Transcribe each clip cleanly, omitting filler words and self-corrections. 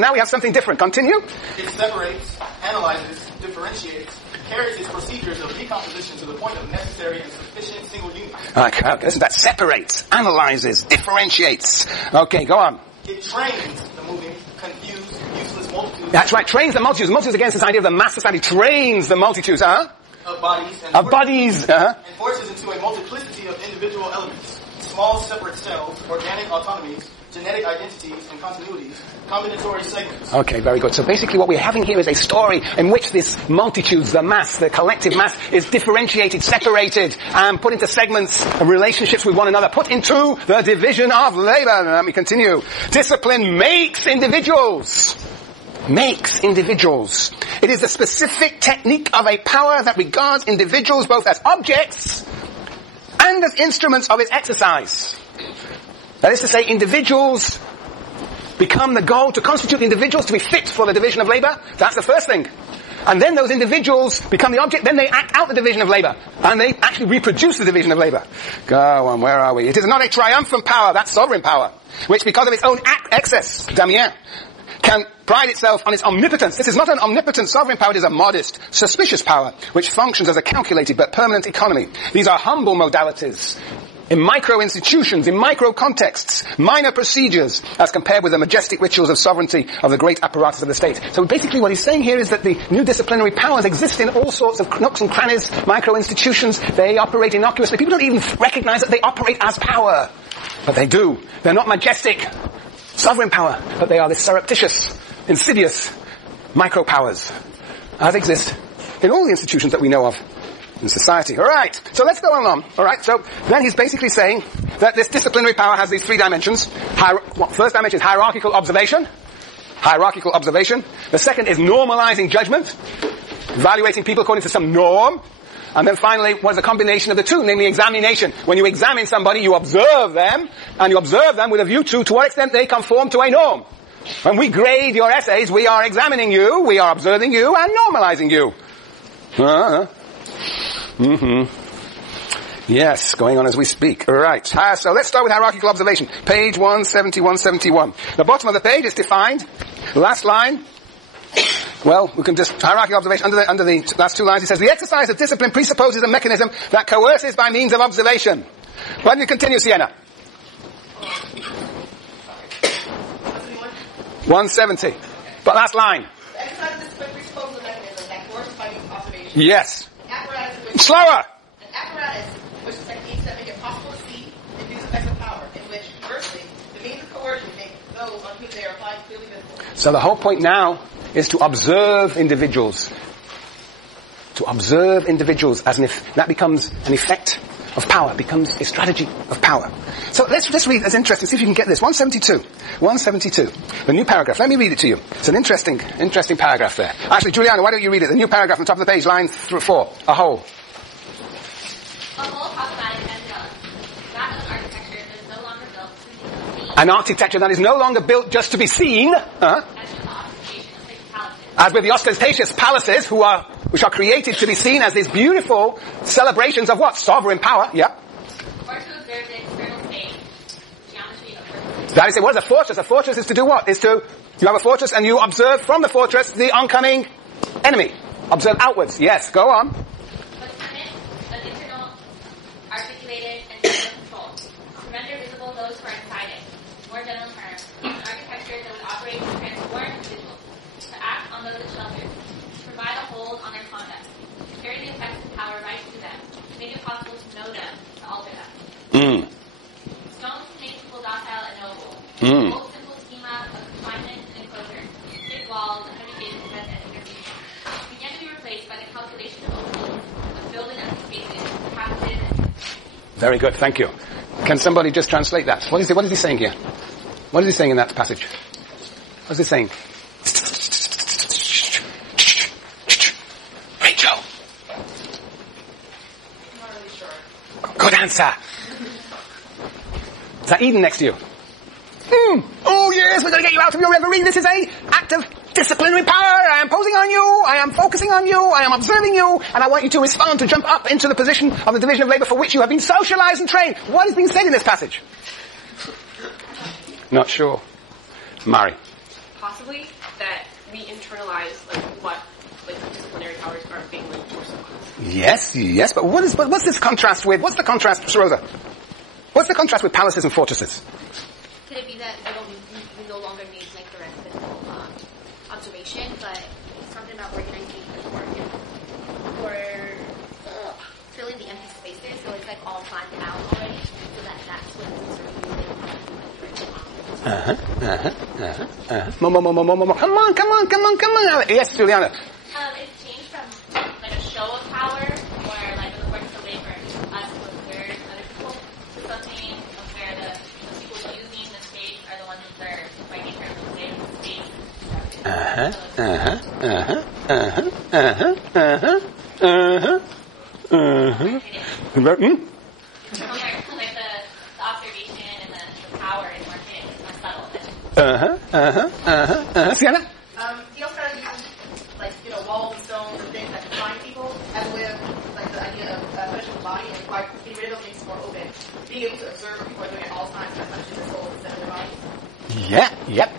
Now we have something different. Continue. It separates, analyzes, differentiates, carries its procedures of decomposition to the point of necessary and sufficient single unit. Okay, listen, that separates, analyzes, differentiates. Okay, go on. It trains the moving, confused, useless multitudes. That's right, trains the multitudes. Multitudes against this idea of the mass society. Trains the multitudes, of bodies and forces into a multiplicity of individual elements, small separate cells, organic autonomies, genetic identities and continuities, combinatory segments. Okay, very good. So basically what we're having here is a story in which this multitudes, the mass, the collective mass, is differentiated, separated, and put into segments of relationships with one another, put into the division of labor. Let me continue. Discipline makes individuals. Makes individuals. It is the specific technique of a power that regards individuals both as objects and as instruments of its exercise. That is to say, individuals become the goal to constitute individuals to be fit for the division of labor. That's the first thing. And then those individuals become the object, then they act out the division of labor. And they actually reproduce the division of labor. Go on, where are we? It is not a triumphant power, that's sovereign power, which because of its own excess, Damien, can pride itself on its omnipotence. This is not an omnipotent sovereign power, it is a modest, suspicious power, which functions as a calculated but permanent economy. These are humble modalities. In micro-institutions, in micro-contexts, minor procedures, as compared with the majestic rituals of sovereignty of the great apparatus of the state. So basically what he's saying here is that the new disciplinary powers exist in all sorts of nooks and crannies, micro-institutions. They operate innocuously. People don't even recognize that they operate as power. But they do. They're not majestic sovereign power, but they are the surreptitious, insidious micro-powers, as exist in all the institutions that we know of in society. Alright, so let's go on. Alright, so then he's basically saying that this disciplinary power has these three dimensions. First dimension is hierarchical observation. Hierarchical observation. The second is normalizing judgment. Evaluating people according to some norm. And then finally, what is a combination of the two, namely examination. When you examine somebody, you observe them, and you observe them with a view to what extent they conform to a norm. When we grade your essays, we are examining you, we are observing you, and normalizing you. Yes, going on as we speak. Right. So let's start with hierarchical observation. Page 170, 171. The bottom of the page is defined. Last line. Well, we can just, hierarchical observation, under the last two lines, it says, the exercise of discipline presupposes a mechanism that coerces by means of observation. Why don't you continue, Sienna? 170. But last line. The exercise of discipline presupposes a mechanism that coerces by means of observation. Yes. Slower! An apparatus which is techniques that make it possible to see and use effective power, in which, conversely, the means of coercion make those on whom they are applied clearly visible. So the whole point now is to observe individuals. To observe individuals as if that becomes an effect of power, becomes a strategy of power. So let's read, that's interesting, see if you can get this. 172. The new paragraph. Let me read it to you. It's an interesting paragraph there. Actually, Juliana, why don't you read it? The new paragraph on top of the page, line 4. A whole. A whole problematic and done. That of architecture that is no longer built to be seen. An architecture that is no longer built just to be seen. As with the ostentatious palaces, which are created to be seen as these beautiful celebrations of what? Sovereign power. Yeah. Or to observe the external state, geometry of fortresses. That is it. What is a fortress? A fortress is to do what? You have a fortress and you observe from the fortress the oncoming enemy. Observe outwards. Yes, go on. But permit an internal, articulated, and central control. To render visible those who are inside it. More general terms, an architecture that would operate to transform individuals. To act on those it shelters. To provide a hold on their conduct. To carry the effects of power right to them. To make it possible to know them. To alter them. Stones to make people docile and noble. Old simple schema of confinement and enclosure. Thick walls and heavy gates of and intervention. Began to be replaced by the calculation of openings, of building and spaces, passages, and... Very good, thank you. Can somebody just translate that? What is he saying here? What is he saying in that passage? What is he saying? Rachel. I'm not really sure. Good answer. Is that Eden next to you? Oh yes, we're going to get you out of your reverie. This is a act of disciplinary power. I am posing on you. I am focusing on you. I am observing you. And I want you to respond, to jump up into the position of the division of labor for which you have been socialized and trained. What is being said in this passage? Not sure. Mary. possibly that we internalize like what like disciplinary powers are being linked to us. Yes, but what's this contrast with? What's the contrast, Rosa? What's the contrast with palaces and fortresses? Could it be that we no longer need like direct physical observation, but something about organizing or filling the empty spaces, so it's like all planned out already, so that's what it's sort of Come on. Yes, Juliana. It's changed from like a show of power, where like in the course of labor, us to observe other people, to something where the people using the space are the ones observed, like in terms of Like the observation and the power is more hidden, it's more subtle. Sienna? He also kind of used, like, walls and stones and things that define people as a way of, like, the idea of punishing the body and by getting rid of things more open. Being able to observe what people are doing at all times by punishing their souls instead of their bodies. Yep.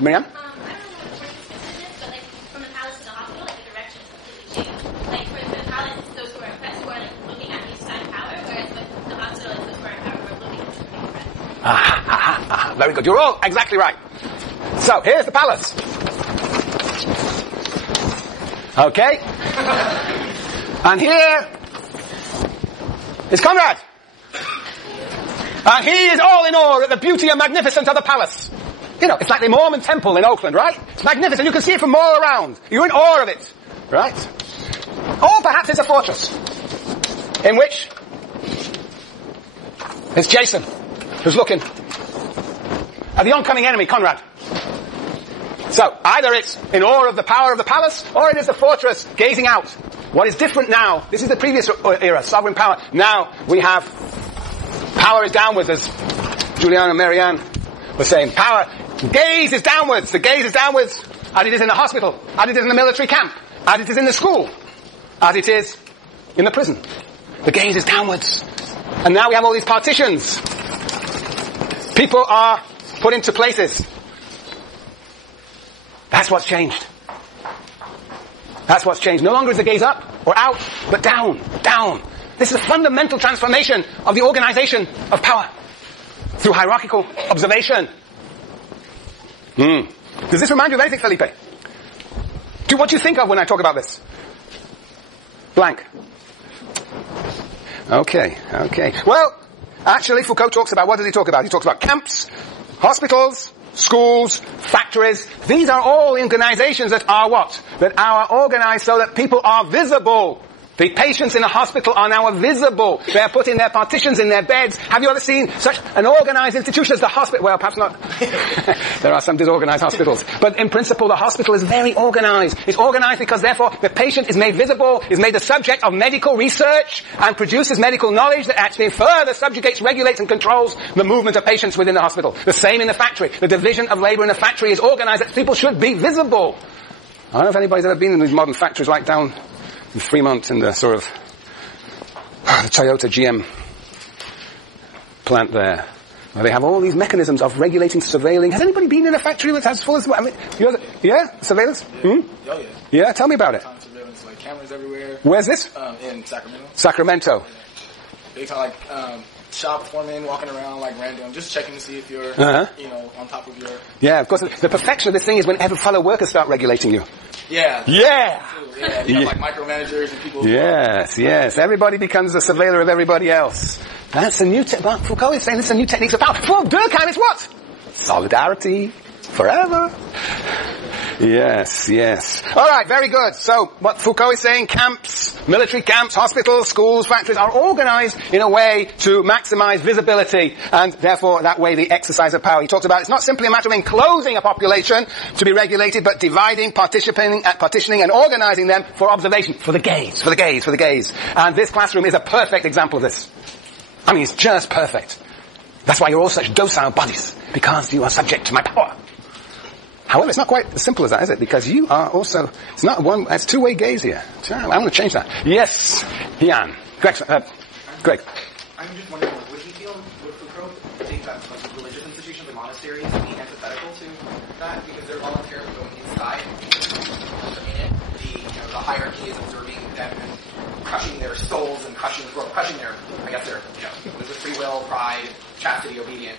Miriam? I don't know what the word is, but like from the palace to the hospital, like the direction is completely changed. Like for the palace, it's those who are oppressed who are like looking at these side power, whereas with the hospital, it's those who are in power who are looking at the oppressed. Very good. You're all exactly right. So, here's the palace. Okay? And here is Conrad. And he is all in awe at the beauty and magnificence of the palace. It's like the Mormon temple in Oakland, right? It's magnificent. You can see it from all around. You're in awe of it, right? Or perhaps it's a fortress in which it's Jason who's looking at the oncoming enemy, Conrad. So, either it's in awe of the power of the palace, or it is the fortress gazing out. What is different now, this is the previous era, sovereign power. Now, we have power is downwards, as Juliana and Marianne were saying. Power, gaze is downwards. The gaze is downwards, as it is in the hospital, as it is in the military camp, as it is in the school, as it is in the prison. The gaze is downwards. And now we have all these partitions. People are put into places. That's what's changed. That's what's changed. No longer is the gaze up or out, but down. This is a fundamental transformation of the organization of power through hierarchical observation. Does this remind you of anything, Felipe? What do you think of when I talk about this? Blank. Okay. Well, actually, Foucault talks about, what does he talk about? He talks about camps, hospitals, schools, factories. These are all organizations that are what? That are organized so that people are visible. The patients in a hospital are now visible. They are put in their partitions in their beds. Have you ever seen such an organized institution as the hospital? Well, perhaps not. There are some disorganized hospitals. But in principle, the hospital is very organized. It's organized because therefore the patient is made visible, is made the subject of medical research, and produces medical knowledge that actually further subjugates, regulates, and controls the movement of patients within the hospital. The same in the factory. The division of labor in a factory is organized that people should be visible. I don't know if anybody's ever been in these modern factories like down in Fremont in the sort of the Toyota GM plant there, where they have all these mechanisms of regulating, surveilling. Has anybody been in a factory that has full? Surveillance? Yeah, tell me about it. Surveillance, like cameras everywhere. Where's this? In Sacramento. Sacramento. They kind of like shop foremen walking around like random, just checking to see if you're, on top of your. Yeah, of course. The perfection of this thing is whenever fellow workers start regulating you. Yeah. You have like micromanagers and people. Yes. Everybody becomes a surveiller of everybody else. That's a new technique. Foucault is saying this is a new technique of power. For Durkheim, it's what? Solidarity. Forever. Yes. Alright, very good. So, what Foucault is saying, camps, military camps, hospitals, schools, factories are organized in a way to maximize visibility, and therefore that way the exercise of power. He talks about it's not simply a matter of enclosing a population to be regulated, but dividing, partitioning and organizing them for observation, for the gaze. And this classroom is a perfect example of this. I mean, it's just perfect. That's why you're all such docile bodies, because you are subject to my power. However, it's not quite as simple as that, is it? Because you are also, it's two-way gaze here. I'm going to change that. Yes, Jan. Greg. I'm just wondering, would Foucault think that like religious institutions, like monasteries, theories being antithetical to that because they're voluntarily going inside the hierarchy is observing them and crushing their souls and crushing their, I guess their, with free will, pride, chastity, obedient,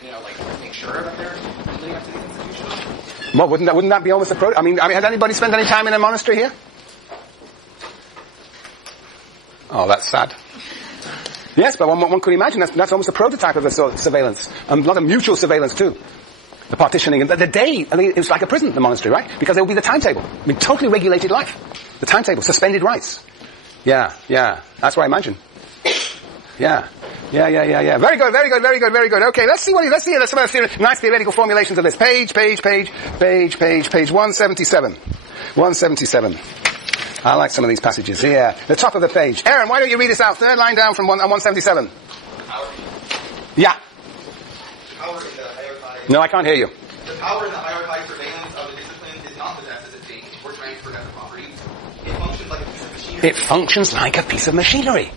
make sure that they're living up to these institutions. Well, wouldn't that be almost approach? I mean, has anybody spent any time in a monastery here? Oh, that's sad. Yes, but one could imagine that's almost a prototype of a sort of surveillance. A lot of mutual surveillance too. The partitioning. And the day, it was like a prison, the monastery, right? Because there will be the timetable. I mean, totally regulated life. The timetable, suspended rights. Yeah. That's what I imagine. Yeah. Very good. Okay, let's see some of the nice theoretical formulations of this. Page 177. 177. I like some of these passages. Yeah. The top of the page. Aaron, why don't you read this out? Third line down from 177. Yeah. No, I can't hear you. The power in the hierarchized surveillance of a discipline is not possessed as a thing or transferred as a property. It functions like a piece of machinery. It functions like a piece of machinery.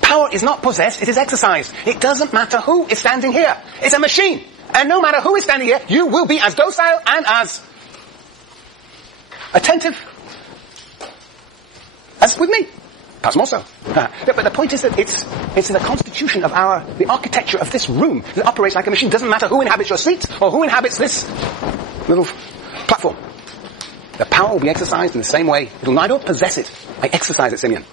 Power is not possessed, it is exercised. It doesn't matter who is standing here. It's a machine. And no matter who is standing here, you will be as docile and as attentive as with me. Perhaps more so. But the point is that it's in the constitution of the architecture of this room that operates like a machine. It doesn't matter who inhabits your seat or who inhabits this little platform. The power will be exercised in the same way. I don't possess it. I exercise it, Simeon.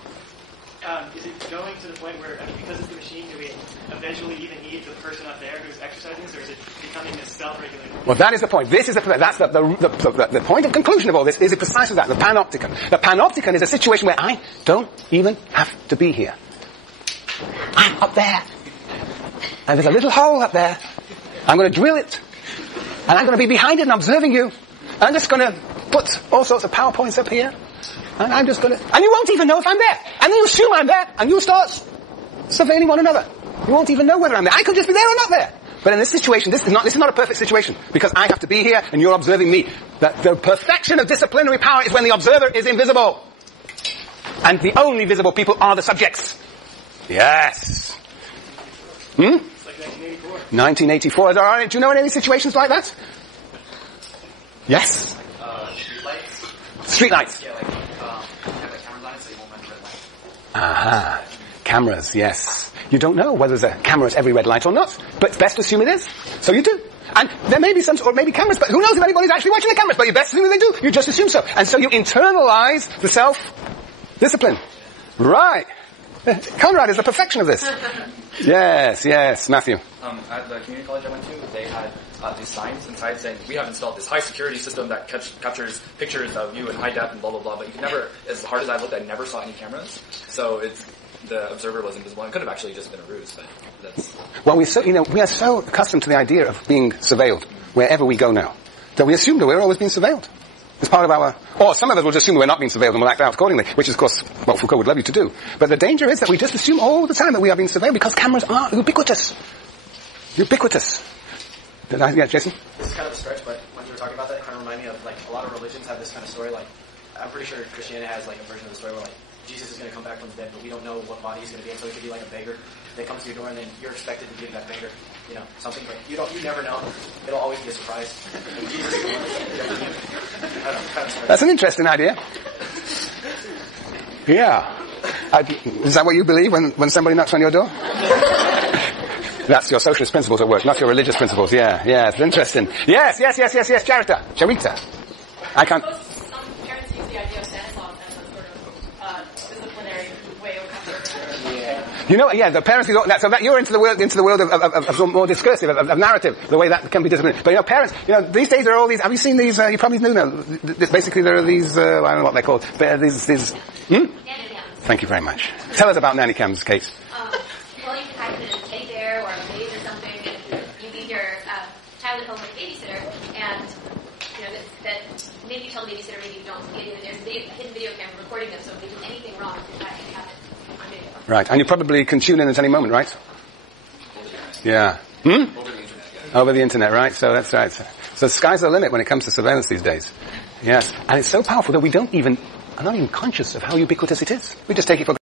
Is it going to the point where, because it's the machine, do we eventually even need the person up there who's exercising this, or is it becoming this self-regulating? Well, that is the point. That's the point of conclusion of all this, is precisely that, the panopticon. The panopticon is a situation where I don't even have to be here. I'm up there. And there's a little hole up there. I'm going to drill it. And I'm going to be behind it and observing you. And I'm just going to put all sorts of PowerPoints up here. And I'm just going to... And you won't even know if I'm there. And then you assume I'm there. And you start surveilling one another. You won't even know whether I'm there. I could just be there or not there. But in this situation, this is not a perfect situation. Because I have to be here and you're observing me. The perfection of disciplinary power is when the observer is invisible. And the only visible people are the subjects. Yes. It's like 1984. 1984. Do you know any situations like that? Yes. Streetlights. Yeah, have a camera line so you won't mind the red light. Aha. Cameras, yes. You don't know whether there's a camera at every red light or not, but it's best to assume it is. So you do. And there may be maybe cameras, but who knows if anybody's actually watching the cameras, but you best assume they do. You just assume so. And so you internalize the self-discipline. Right. Conrad is the perfection of this. Yes, Matthew. At the community college I went to, they had these signs inside saying, we have installed this high security system that captures pictures of you in high def and blah, blah, blah, but you could never, as hard as I looked, I never saw any cameras. So the observer was invisible. It could have actually just been a ruse, but that's... Well, we are so accustomed to the idea of being surveilled wherever we go now, that we assume that we're always being surveilled. It's part of or some of us will just assume that we're not being surveilled and will act out accordingly, which is, of course, what Foucault would love you to do. But the danger is that we just assume all the time that we are being surveilled because cameras are ubiquitous. Yeah, Jason? This is kind of a stretch, but when you were talking about that, it kind of reminded me of, a lot of religions have this kind of story, I'm pretty sure Christianity has, a version of the story where, Jesus is going to come back from the dead, but we don't know what body he's going to be in, so he could be like a beggar. They come to your door, and then you're expected to give that beggar, something, but you never know. It'll always be a surprise. And Jesus is the one. That's an interesting idea. Yeah. Is that what you believe when somebody knocks on your door? That's your socialist principles at work, not your religious principles. Yeah, it's interesting. Yes, Charita. I can't... Some parents use the idea of Santa Claus as a sort of disciplinary way of the parents... So that you're into the world of more discursive, of narrative, the way that can be disciplinary. But parents, these days there are all these... Have you seen these? You probably know. Basically, there are these... I don't know what they're called. But these... Thank you very much. Tell us about nanny cams, Kate. Well, you can have it in a daycare or a maid or something, and you leave your child at home with a babysitter, and that maybe you tell the babysitter, maybe you don't. There's a hidden video camera recording them, so if they do anything wrong, that can happen on video. Right, and you probably can tune in at any moment, right? Yeah. Over the internet, right? So that's right. So the sky's the limit when it comes to surveillance these days. Yes, and it's so powerful that I'm not even conscious of how ubiquitous it is. We just take it for